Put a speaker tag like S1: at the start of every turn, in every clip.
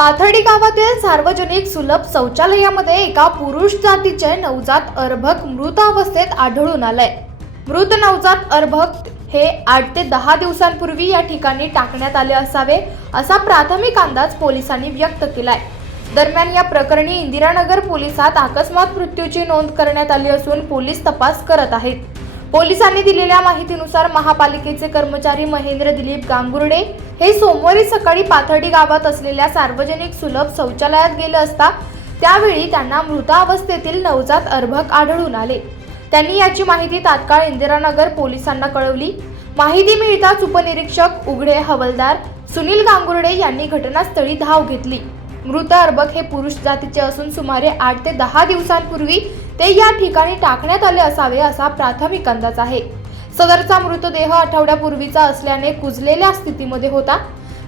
S1: पाथर्डी गावातील सार्वजनिक सुलभ शौचालयामध्ये एका पुरुष जातीचे नवजात अर्भक मृतावस्थेत आढळून आलंय. मृत नवजात अर्भक हे आठ ते दहा दिवसांपूर्वी या ठिकाणी टाकण्यात आले असावे असा प्राथमिक अंदाज पोलिसांनी व्यक्त केलाय. दरम्यान या प्रकरणी इंदिरानगर पोलिसात अकस्मात मृत्यूची नोंद करण्यात आली असून पोलीस तपास करत आहेत. पोलिसांनी दिलेल्या माहितीनुसार महापालिकेचे कर्मचारी महेंद्र दिलीप गांगुर्डे हे सोमवारी सकाळी पाथर्डी गावात असलेल्या सार्वजनिक सुलभ शौचालयात गेले असता त्यावेळी त्यांना मृतावस्थेतील नवजात अर्भक आढळून आले. त्यांनी याची माहिती तात्काळ इंदिरानगर पोलिसांना कळवली. माहिती मिळताच उपनिरीक्षक उघडे हवलदार सुनील गांगुर्डे यांनी घटनास्थळी धाव घेतली. मृत अर्भक हे पुरुष जातीचे असून सुमारे आठ ते दहा दिवसांपूर्वी ते या ठिकाणी टाकण्यात आले असावे असा प्राथमिक अंदाज आहे. सदरचा मृतदेह आठवड्यापूर्वीचा असल्याने कुजलेल्या स्थितीमध्ये होता.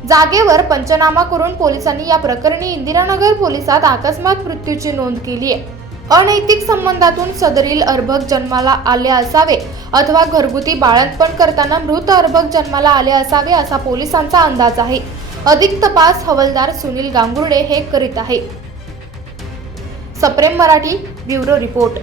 S1: जागेवर पंचनामा करून पोलिसांनी या प्रकरणी इंदिरानगर पोलिसात अकस्मात मृत्यूची नोंद केली आहे. अनैतिक संबंधातून सदरील अर्भक जन्माला आले असावे अथवा घरगुती बाळंतपण करताना मृत अर्भक जन्माला आले असावे असा पोलिसांचा अंदाज आहे. अधिक तपास हवलदार सुनील गांगुर्डे हे करीत आहे सप्रेम मराठी ब्युरो रिपोर्ट.